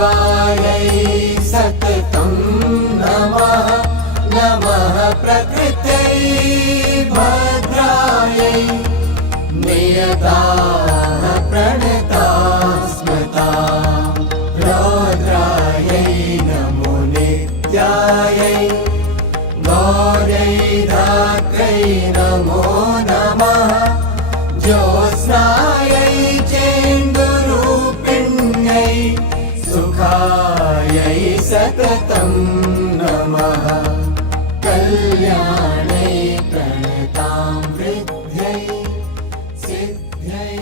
शिवायै सततं नमः नमः प्रकृत्यै भद्रायै नियताः प्रणताः स्मृताः रौद्रायै नमो नित्यायै गौर्यै धात्र्यै नमो नमः ज्योत्स्नायै चेन्दुरूपिण्यै सुखायै सततं नमः कल्याणै प्रणतां वृद्ध्यै सिद्ध्यै